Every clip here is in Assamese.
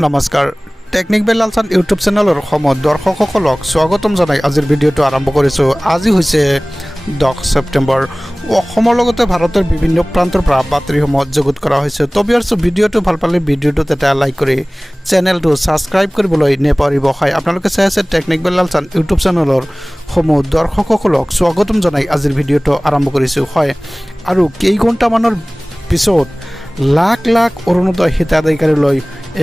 নমস্কাৰ টেকনিক বেল লালচান ইউটিউব চেনেলৰ সময় দৰ্শকসকলক স্বাগতম জনাই আজিৰ ভিডিঅ'টো আৰম্ভ কৰিছোঁ। আজি হৈছে 10 ছেপ্টেম্বৰ। অসমৰ লগতে ভাৰতৰ বিভিন্ন প্ৰান্তৰ পৰা বাতৰিসমূহ যুগুত কৰা হৈছে। তো ভিউয়াৰ্ছ ভিডিঅ'টো ভাল পালে ভিডিঅ'টোত এটা লাইক কৰি চেনেলটো ছাবস্ক্ৰাইব কৰিবলৈ নেপাহৰিব। আপোনালোকে চাই আছে টেকনিক বেল লালচান ইউটিউব চেনেলৰ সময় দৰ্শকসকলক স্বাগতম জনাই আজিৰ ভিডিঅ'টো আৰম্ভ কৰিছোঁ। আৰু কেইঘণ্টামানৰ পিছত লাখ লাখ অৰুণোদয় হিতাধিকাৰীলৈ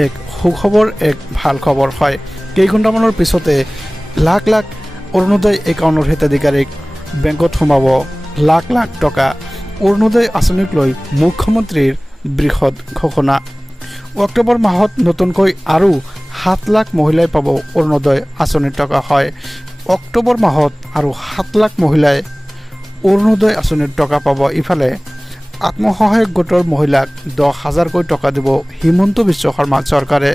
এক সুখবৰ এক ভাল খবৰ হয়। কেইঘণ্টামানৰ পিছতে লাখ লাখ অৰুণোদয় একাউণ্টৰ হিতাধিকাৰীক বেংকত সোমাব লাখ লাখ টকা। অৰুণোদয় আঁচনিক লৈ মুখ্যমন্ত্ৰীৰ বৃহৎ ঘোষণা। অক্টোবৰ মাহত নতুনকৈ আৰু 7 লাখ মহিলাই পাব অৰুণোদয় আঁচনিৰ টকা। অক্টোবৰ মাহত আৰু 7 লাখ মহিলাই অৰুণোদয় আঁচনিৰ টকা পাব। ইফালে আত্মসহায়ক গোটৰ মহিলাক 10,000কৈ টকা দিব হিমন্ত বিশ্ব শৰ্মা চৰকাৰে।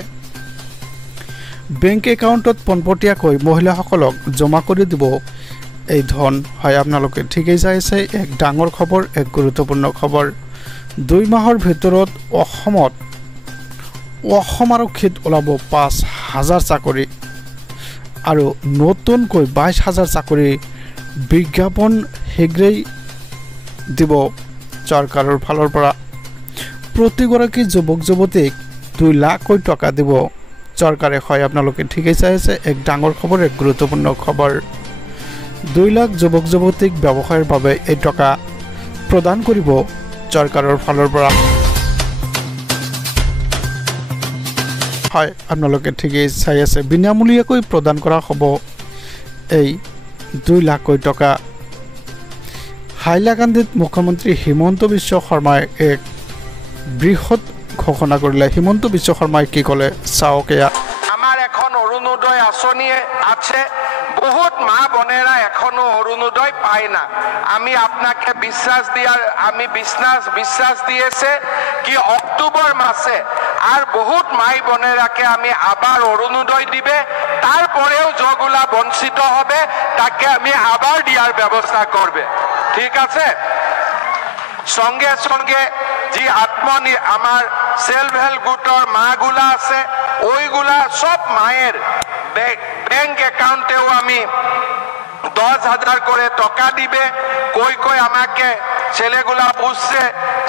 বেংক একাউণ্টত পোনপটীয়াকৈ মহিলাসকলক জমা কৰি দিব এই ধন। আপোনালোকে ঠিকেই চাই আছে, এক ডাঙৰ খবৰ, এক গুৰুত্বপূৰ্ণ খবৰ। 2 মাহৰ ভিতৰত অসম আৰক্ষীত ওলাব 5,000 চাকৰি আৰু নতুনকৈ 22,000 চাকৰি বিজ্ঞাপন শীঘ্ৰেই দিব চৰকাৰৰ ফালৰ পৰা। প্ৰতিগৰাকী যুৱক যুৱতীক 2 লাখকৈ টকা দিব চৰকাৰে। আপোনালোকে ঠিকেই চাই আছে, এক ডাঙৰ খবৰ, এক গুৰুত্বপূৰ্ণ খবৰ। 2 লাখ যুৱক যুৱতীক ব্যৱসায়ৰ বাবে এই টকা প্ৰদান কৰিব চৰকাৰৰ ফালৰ পৰা। আপোনালোকে ঠিকেই চাই আছে, বিনামূলীয়াকৈ প্ৰদান কৰা হ'ব এই 2 লাখকৈ টকা। হাইলাকান্দিত মুখ্যমন্ত্ৰী হিমন্ত বিশ্ব শৰ্মাই এক বৃহৎ ঘোষণা কৰিলে। হিমন্ত বিশ্ব শৰ্মাই কি ক'লে চাওক। আমার এখন অরুণোদয় আঁচনি আছে, বহুত মা বোনেরা এখনো অরুণোদয় পায় না। আমি আপনাকে বিশ্বাস দিয়েছে কি অক্টোবর মাসে আর বহুত মাই বোনেরাকে আমি আবার অরুণোদয় দিবে, তারপরেও যেগুলা বঞ্চিত হবে তাকে আমি আবার দিয়ার ব্যবস্থা করবে। ঠিক আছে, সঙ্গে সঙ্গে যে আমার সেলফ হেল্প গ্রুপের মাগুলা আছে, ওইগুলা সব মায়ের ব্যাংক অ্যাকাউন্টেও আমি 10,000 করে টাকা দিবে। কই আমাকে ছেলেগুলা বুঝছে,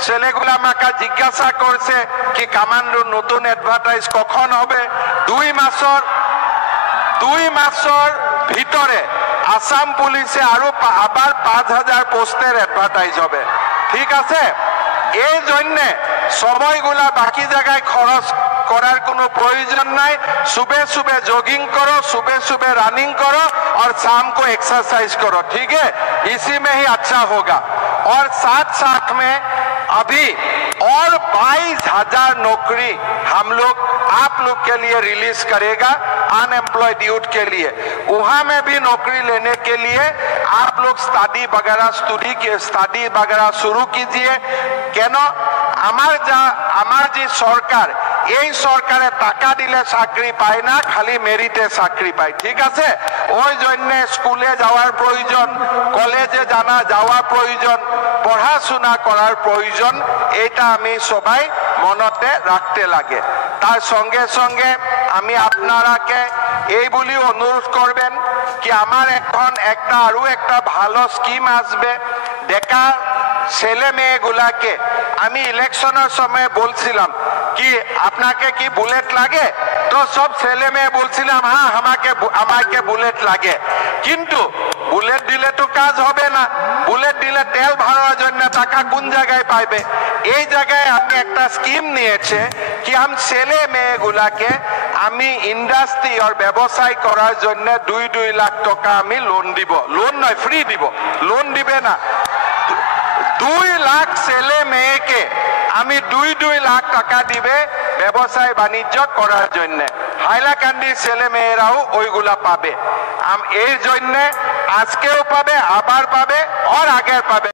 ছেলেগুলা আমাকে জিজ্ঞাসা করছে কি কামান্ডোর নতুন অ্যাডভার্টাইজ কখন হবে। 2 মাসের ভিতরে আসাম পুলিশে আরো আবার 5,000 পোস্টের অ্যাডভার্টাইজ হবে। ঠিক আছে, এই জন্য সময়গুলা বাকি জায়গায় খরচ করার কোনো প্রয়োজন নাই। सुबह सुबह जॉगिंग करो, सुबह सुबह रनिंग करो और शाम को एक्सरसाइज करो। ठीक है, इसी में ही अच्छा होगा। और साथ साथ में अभी और 22,000 नौकरी हम लोग आप लोग के लिए रिलीज करेगा अनएम्प्लॉयड यूथ के लिए। वहां में भी नौकरी लेने के लिए आप लोग स्टडी वगैरह शुरू कीजिए। কেন আমার যে সরকার, এই সরকারে টাকা দিলে চাকরি পায় না, খালি মেরিটে চাকরি পায়। ঠিক আছে, ওই জন্য স্কুলে যাওয়ার প্রয়োজন, কলেজে যাওয়ার প্রয়োজন, পড়াশোনা করার প্রয়োজন, এটা আমি সবাই মনতে রাখতে লাগে। তার সঙ্গে সঙ্গে আমি আপনারাকে এই বলি অনুরোধ করবেন কি আমার এখন আরো একটা ভালো স্কিম আসবে। দেখা ছেলে মেয়েগুলাকে আমি ইলেকশনের সময় বলছিলাম কি আপনাকে কি বুলেট লাগে, তো সব ছেলে মেয়ে বলছিলাম হ্যাঁ আমাকে বুলেট লাগে। কিন্তু বুলেট দিলে তো কাজ হবে না, বুলেট দিলে তেল ভরার জন্য টাকা কোন জায়গায় পাইবে। এই জায়গায় আমি একটা স্কিম নিয়েছে কি ছেলে মেয়েগুলাকে আমি ইন্ডাস্ট্রি আর ব্যবসায় করার জন্য 2 লাখ টাকা আমি লোন দিব। লোন নয়, ফ্রি দিব, লোন দিবে না। 2 লাখ ছেলে মেয়েকে আমি 2 লাখ টাকা দিবে ব্যবসায় বাণিজ্য করার জন্য। হাইলাকান্দির ছেলে মেয়েরাও ওইগুলা পাবে। এই জন্য আজকেও পাবে, আবার পাবে, আর আগের পাবে।